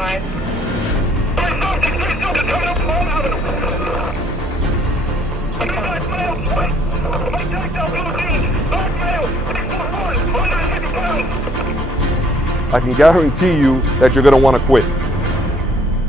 5. I can guarantee you that you're gonna wanna quit.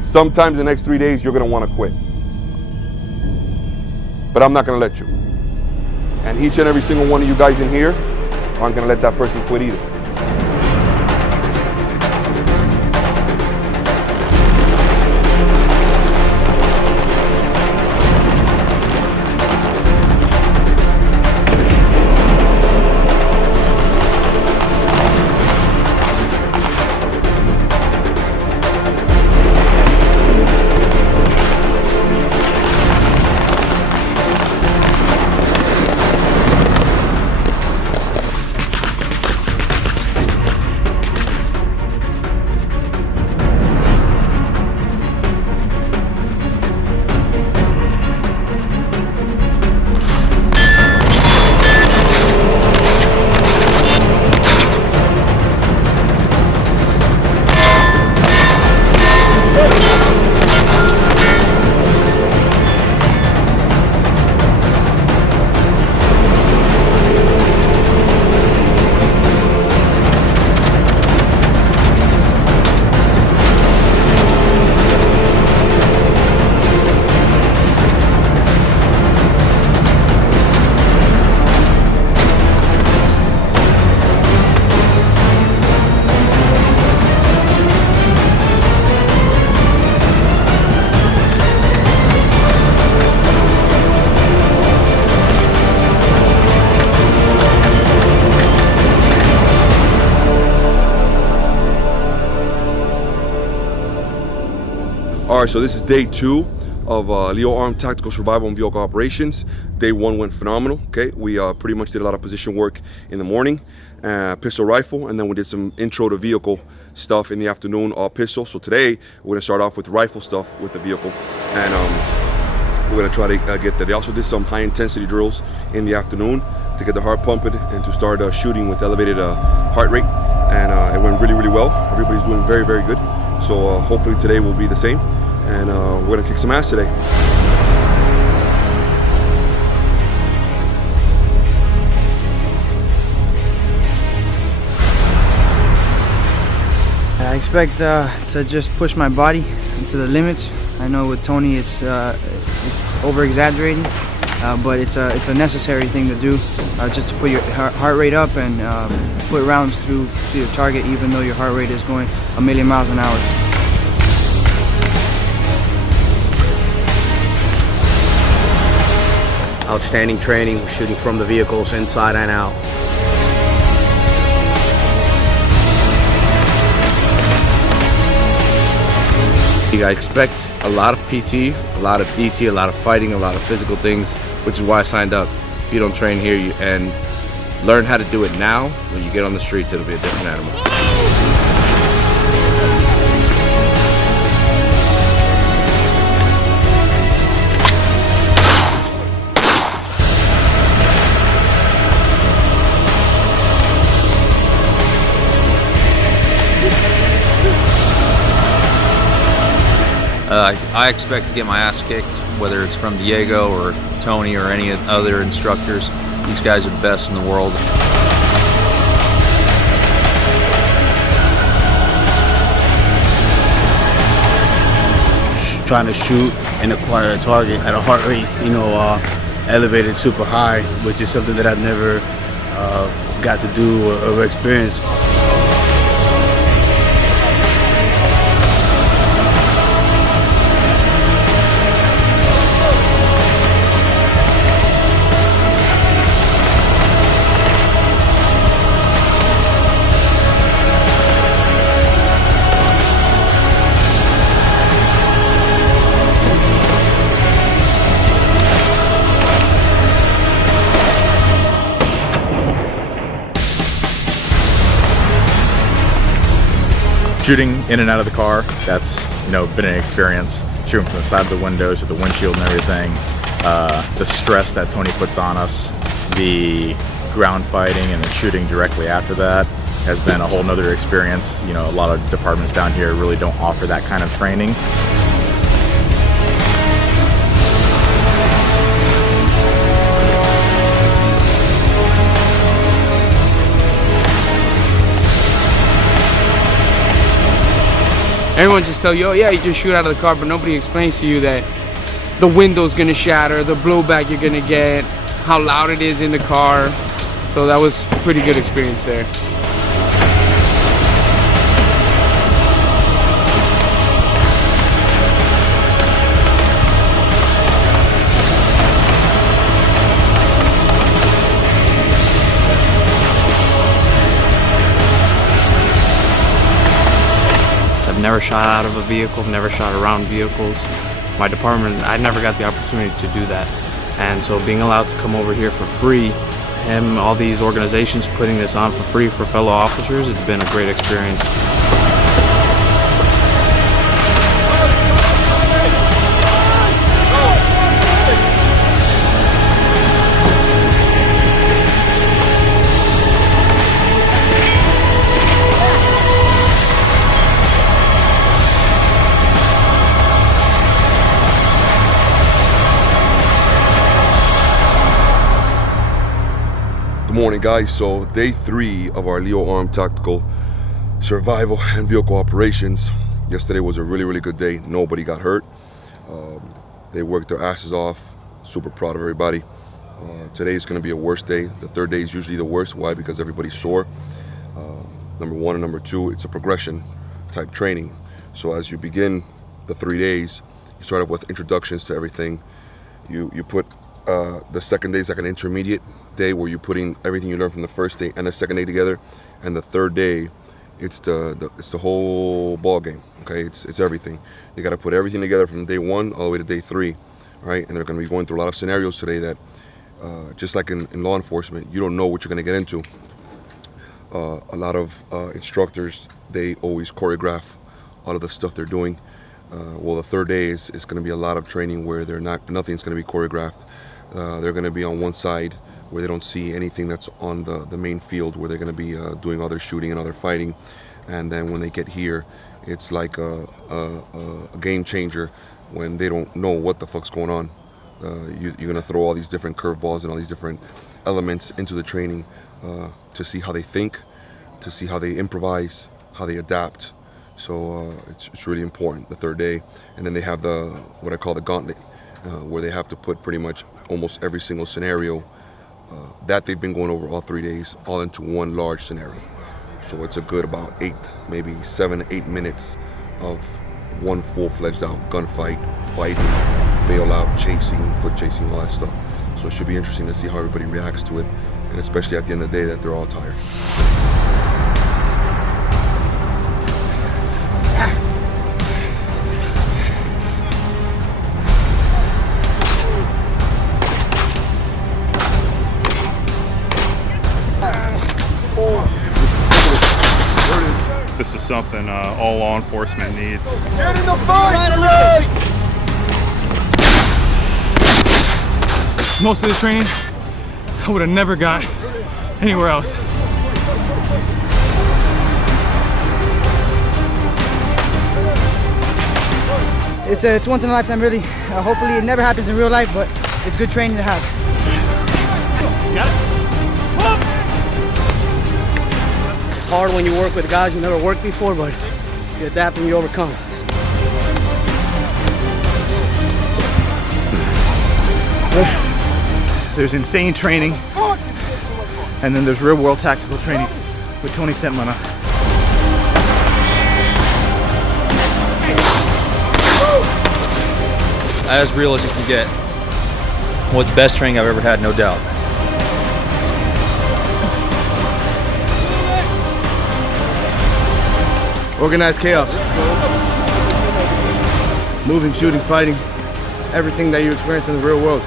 Sometimes in the next 3 days, you're gonna wanna quit. But I'm not gonna let you. And each and every single one of you guys in here aren't gonna let that person quit either. All right, so this is day 2 of RealWorld Tactical Survival and Vehicle Operations. Day 1 went phenomenal, okay? We pretty much did a lot of position work in the morning, pistol rifle, and then we did some intro to vehicle stuff in the afternoon, all pistol. So today, we're gonna start off with rifle stuff with the vehicle, and we're gonna try to get that. They also did some high intensity drills in the afternoon to get the heart pumping and to start shooting with elevated heart rate, and it went really, really well. Everybody's doing very, very good. So hopefully today will be the same, and we're gonna kick some ass today. I expect to just push my body to the limits. I know with Tony it's over-exaggerating, but it's a necessary thing to do, just to put your heart rate up and put rounds through to your target, even though your heart rate is going 1,000,000 miles an hour. Outstanding training, shooting from the vehicles inside and out. I expect a lot of PT, a lot of DT, a lot of fighting, a lot of physical things, which is why I signed up. If you don't train here and learn how to do it now, when you get on the streets, it'll be a different animal. I expect to get my ass kicked, whether it's from Diego or Tony or any other instructors. These guys are the best in the world. Trying to shoot and acquire a target at a heart rate, elevated super high, which is something that I've never got to do or experience. Shooting in and out of the car, that's been an experience. Shooting from the side of the windows with the windshield and everything. The stress that Tony puts on us, the ground fighting and the shooting directly after that. has been a whole nother experience. You know, a lot of departments down here really don't offer that kind of training. Everyone just tell you, oh yeah, you just shoot out of the car, but nobody explains to you that the window's gonna shatter, the blowback you're gonna get, how loud it is in the car. So that was a pretty good experience there. I've never shot out of a vehicle, never shot around vehicles. My department, I never got the opportunity to do that. And so being allowed to come over here for free, and all these organizations putting this on for free for fellow officers, it's been a great experience. Good morning, guys. So day 3 of our RealWorld Tactical survival and vehicle operations. Yesterday was a really good day. Nobody got hurt. They worked their asses off. Super proud of everybody. Today is going to be a worse day. The third day is usually the worst. Why? Because everybody's sore. Number 1 and number 2, it's a progression type training. So as you begin the 3 days, you start off with introductions to everything. You put the second day is like an intermediate day where you're putting everything you learned from the first day and the second day together, and the third day it's the whole ball game. Okay, it's everything. You got to put everything together from day 1 all the way to day 3, right? And they're going to be going through a lot of scenarios today that just like in law enforcement, you don't know what you're going to get into. A lot of instructors, they always choreograph all of the stuff they're doing. Well, the third day is going to be a lot of training where nothing's going to be choreographed. They're going to be on one side where they don't see anything that's on the main field, where they're going to be doing all their shooting and all their fighting. And then when they get here, it's like a game changer when they don't know what the fuck's going on. You're going to throw all these different curveballs and all these different elements into the training to see how they think, to see how they improvise, how they adapt. So it's really important, the third day. And then they have what I call the gauntlet, where they have to put pretty much almost every single scenario that they've been going over all 3 days, all into one large scenario. So it's a good about 8, maybe 7 to 8 minutes of one full-fledged out gunfight, fighting, bailout, chasing, foot chasing, all that stuff. So it should be interesting to see how everybody reacts to it, and especially at the end of the day that they're all tired. This is something all law enforcement needs. Get in the fight! Most of the training I would have never got anywhere else. It's once in a lifetime, really. Hopefully it never happens in real life, but it's good training to have. Got it? It's hard when you work with guys you never worked before, but you adapt and you overcome. There's insane training, and then there's RealWorld Tactical training with Tony Sentmanat. As real as you can get. What's the best training I've ever had, no doubt. Organized chaos. Moving, shooting, fighting. Everything that you experience in the real world.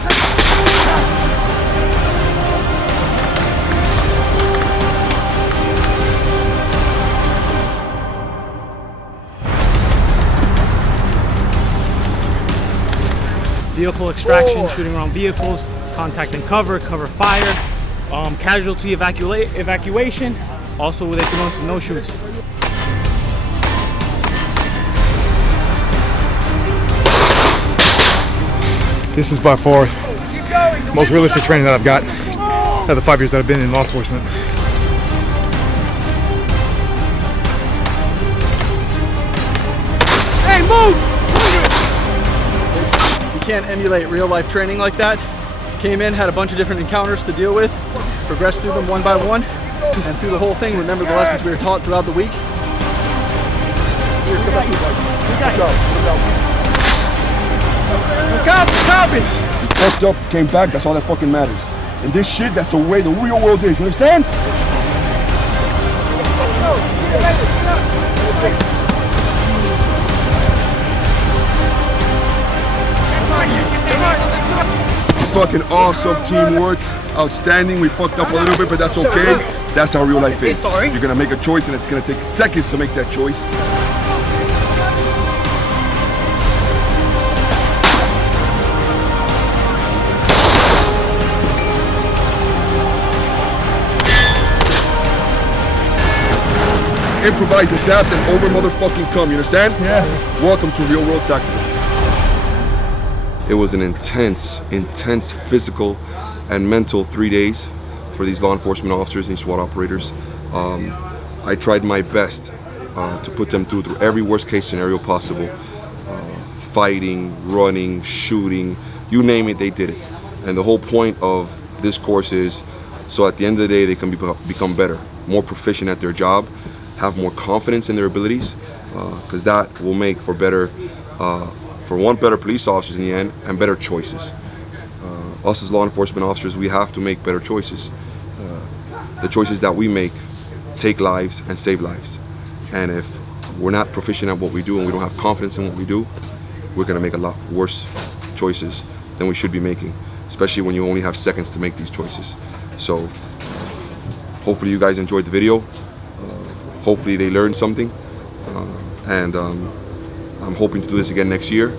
Vehicle extraction, shooting around vehicles, contact and cover fire, casualty evacuation, Also, they can also no shoots. This is by far the most realistic training that I've got out of the 5 years that I've been in law enforcement. Hey, move! You can't emulate real life training like that. Came in, had a bunch of different encounters to deal with, progressed through them one by one, and through the whole thing, remember the lessons we were taught throughout the week. Copy! You fucked up, came back, that's all that fucking matters. And this shit, that's the way the real world is, you understand? Fucking awesome teamwork, outstanding. We fucked up a little bit, but that's okay. That's how real life is. You're gonna make a choice and it's gonna take seconds to make that choice. Improvise, adapt, and over motherfucking come, you understand? Yeah. Welcome to RealWorld Tactical. It was an intense physical and mental 3 days for these law enforcement officers and SWAT operators. I tried my best to put them through every worst case scenario possible. Fighting, running, shooting, you name it, they did it. And the whole point of this course is so at the end of the day they can become better, more proficient at their job, have more confidence in their abilities, because that will make for better, better police officers in the end, and better choices. Us as law enforcement officers, we have to make better choices. The choices that we make take lives and save lives. And if we're not proficient at what we do and we don't have confidence in what we do, we're gonna make a lot worse choices than we should be making, especially when you only have seconds to make these choices. So hopefully you guys enjoyed the video. Hopefully they learned something, and I'm hoping to do this again next year,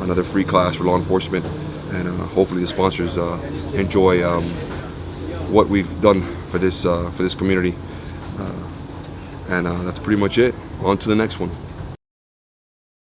another free class for law enforcement, and hopefully the sponsors enjoy what we've done for this community, and that's pretty much it. On to the next one.